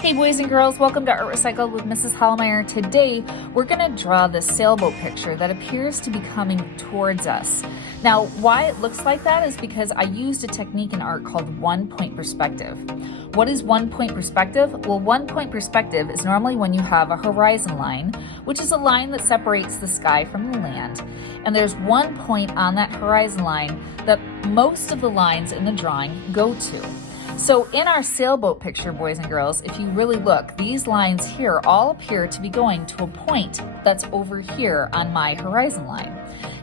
Hey boys and girls, welcome to Art Recycled with Mrs. Hallmeyer. Today we're going to draw this sailboat picture that appears to be coming towards us. Now why it looks like that is because I used a technique in art called one-point perspective. What is one-point perspective? Well, one-point perspective is normally when you have a horizon line, which is a line that separates the sky from the land. And there's one point on that horizon line that most of the lines in the drawing go to. So in our sailboat picture, boys and girls, if you really look, these lines here all appear to be going to a point that's over here on my horizon line.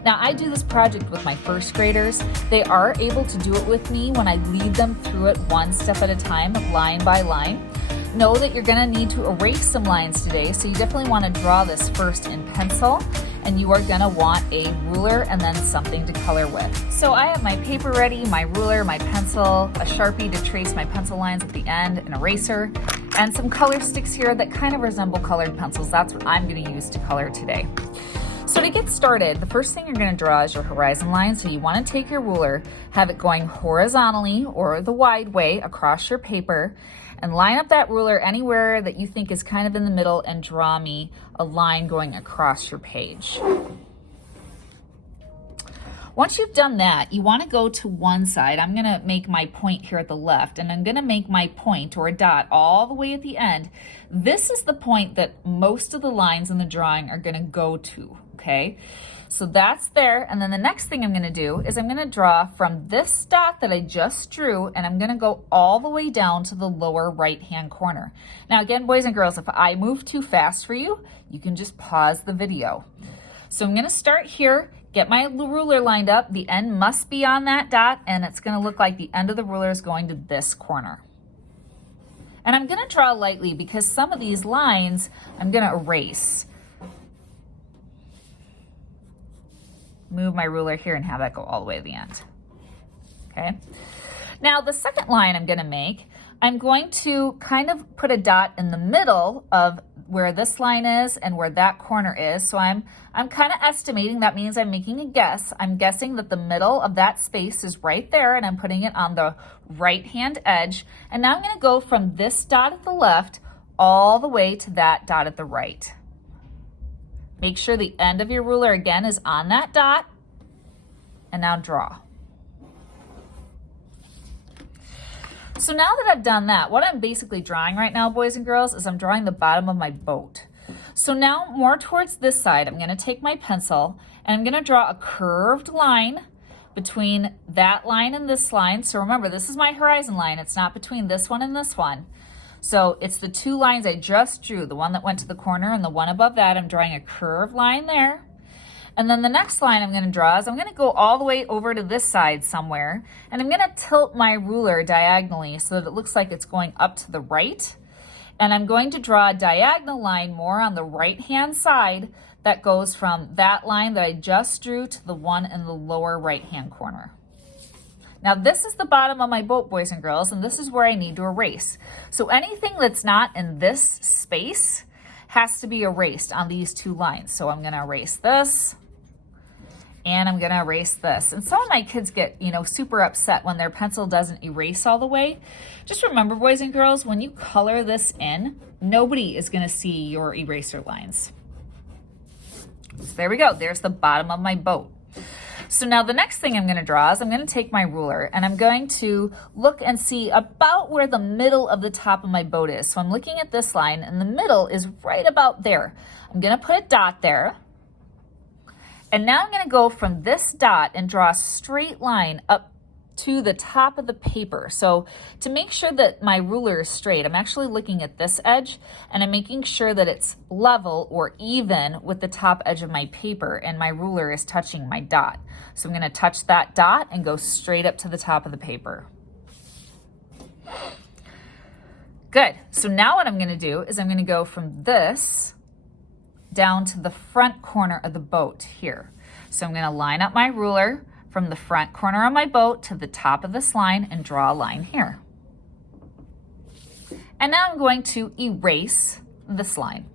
Now I do this project with my first graders. They are able to do it with me when I lead them through it one step at a time, line by line. Know that you're gonna need to erase some lines today, so you definitely wanna draw this first in pencil, and you are gonna want a ruler and then something to color with. So I have my paper ready, my ruler, my pencil, a Sharpie to trace my pencil lines at the end, an eraser, and some color sticks here that kind of resemble colored pencils. That's what I'm gonna use to color today. So to get started, the first thing you're gonna draw is your horizon line. So you wanna take your ruler, have it going horizontally or the wide way across your paper, and line up that ruler anywhere that you think is kind of in the middle and draw me a line going across your page. Once you've done that, you want to go to one side. I'm going to make my point here at the left, and I'm going to make my point or a dot all the way at the end. This is the point that most of the lines in the drawing are going to go to, okay? So that's there, and then the next thing I'm going to do is I'm going to draw from this dot that I just drew, and I'm going to go all the way down to the lower right-hand corner. Now again, boys and girls, if I move too fast for you, you can just pause the video. So I'm going to start here, get my ruler lined up. The end must be on that dot, and it's going to look like the end of the ruler is going to this corner. And I'm going to draw lightly because some of these lines I'm going to erase. Move my ruler here and have that go all the way to the end. Okay. Now the second line I'm going to make, I'm going to kind of put a dot in the middle of where this line is and where that corner is. So I'm kind of estimating. That means I'm making a guess. I'm guessing that the middle of that space is right there, and I'm putting it on the right hand edge. And now I'm going to go from this dot at the left all the way to that dot at the right. Make sure the end of your ruler again is on that dot, and now draw. So now that I've done that, what I'm basically drawing right now, boys and girls, is I'm drawing the bottom of my boat. So now more towards this side, I'm going to take my pencil and I'm going to draw a curved line between that line and this line. So remember, this is my horizon line. It's not between this one and this one. So it's the two lines I just drew, the one that went to the corner and the one above that. I'm drawing a curved line there. And then the next line I'm going to draw is I'm going to go all the way over to this side somewhere, and I'm going to tilt my ruler diagonally so that it looks like it's going up to the right. And I'm going to draw a diagonal line more on the right-hand side that goes from that line that I just drew to the one in the lower right-hand corner. Now this is the bottom of my boat, boys and girls, and this is where I need to erase. So anything that's not in this space has to be erased on these two lines. So I'm going to erase this, and I'm going to erase this. And some of my kids get, super upset when their pencil doesn't erase all the way. Just remember, boys and girls, when you color this in, nobody is going to see your eraser lines. So there we go. There's the bottom of my boat. So now the next thing I'm going to draw is I'm going to take my ruler and I'm going to look and see about where the middle of the top of my boat is. So I'm looking at this line, and the middle is right about there. I'm going to put a dot there. And now I'm going to go from this dot and draw a straight line up to the top of the paper. So to make sure that my ruler is straight, I'm actually looking at this edge, and I'm making sure that it's level or even with the top edge of my paper, and my ruler is touching my dot. So I'm going to touch that dot and go straight up to the top of the paper. Good. So now what I'm going to do is I'm going to go from this down to the front corner of the boat here. So I'm going to line up my ruler from the front corner of my boat to the top of this line and draw a line here. And now I'm going to erase this line.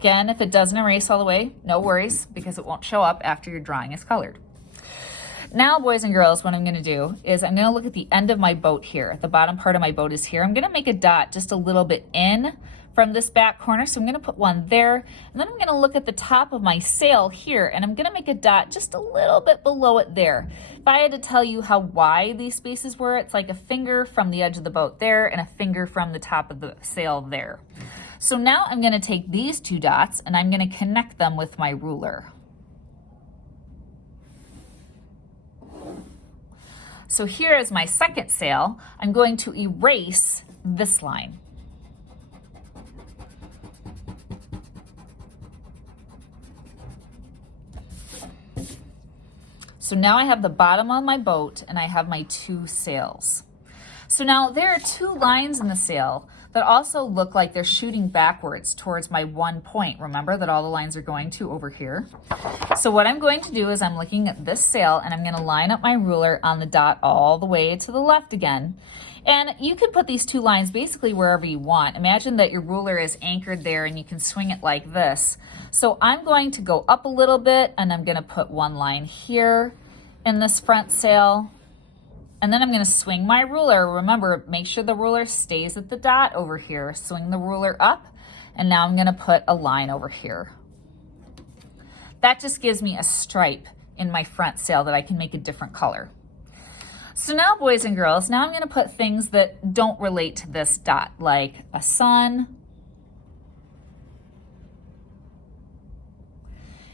Again, if it doesn't erase all the way, no worries, because it won't show up after your drawing is colored. Now, boys and girls, what I'm gonna do is I'm gonna look at the end of my boat here. The bottom part of my boat is here. I'm gonna make a dot just a little bit in from this back corner. So I'm gonna put one there, and then I'm gonna look at the top of my sail here, and I'm gonna make a dot just a little bit below it there. If I had to tell you how wide these spaces were, it's like a finger from the edge of the boat there and a finger from the top of the sail there. So now I'm gonna take these two dots and I'm gonna connect them with my ruler. So here is my second sail. I'm going to erase this line. So now I have the bottom of my boat and I have my two sails. So now there are two lines in the sail that also look like they're shooting backwards towards my one point. Remember that all the lines are going to over here. So what I'm going to do is I'm looking at this sail and I'm gonna line up my ruler on the dot all the way to the left again. And you could put these two lines basically wherever you want. Imagine that your ruler is anchored there and you can swing it like this. So I'm going to go up a little bit and I'm gonna put one line here in this front sail. And then I'm gonna swing my ruler. Remember, make sure the ruler stays at the dot over here. Swing the ruler up, and now I'm gonna put a line over here. That just gives me a stripe in my front sail that I can make a different color. So now, boys and girls, now I'm gonna put things that don't relate to this dot, like a sun.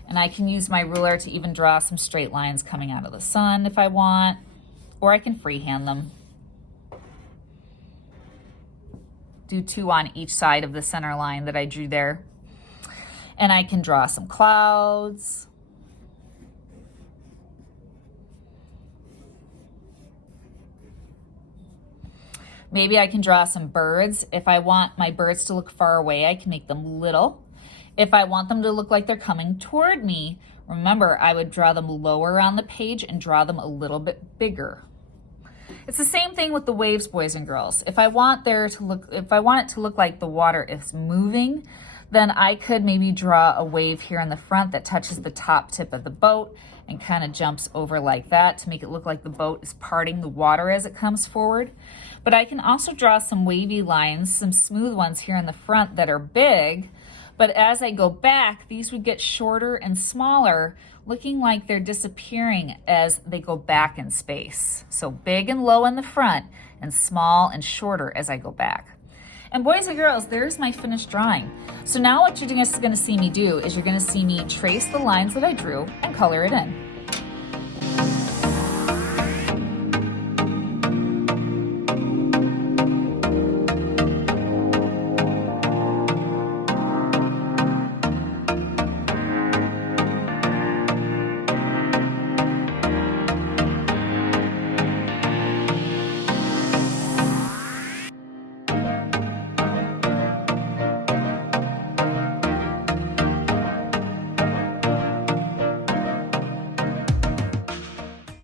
And I can use my ruler to even draw some straight lines coming out of the sun if I want. Or I can freehand them. Do two on each side of the center line that I drew there. And I can draw some clouds. Maybe I can draw some birds. If I want my birds to look far away, I can make them little. If I want them to look like they're coming toward me, remember, I would draw them lower on the page and draw them a little bit bigger. It's the same thing with the waves, boys and girls. If I want it to look like the water is moving, then I could maybe draw a wave here in the front that touches the top tip of the boat and kind of jumps over like that to make it look like the boat is parting the water as it comes forward. But I can also draw some wavy lines, some smooth ones here in the front that are big. But as I go back, these would get shorter and smaller, looking like they're disappearing as they go back in space. So big and low in the front and small and shorter as I go back. And boys and girls, there's my finished drawing. So now what you're just gonna see me do is you're gonna see me trace the lines that I drew and color it in.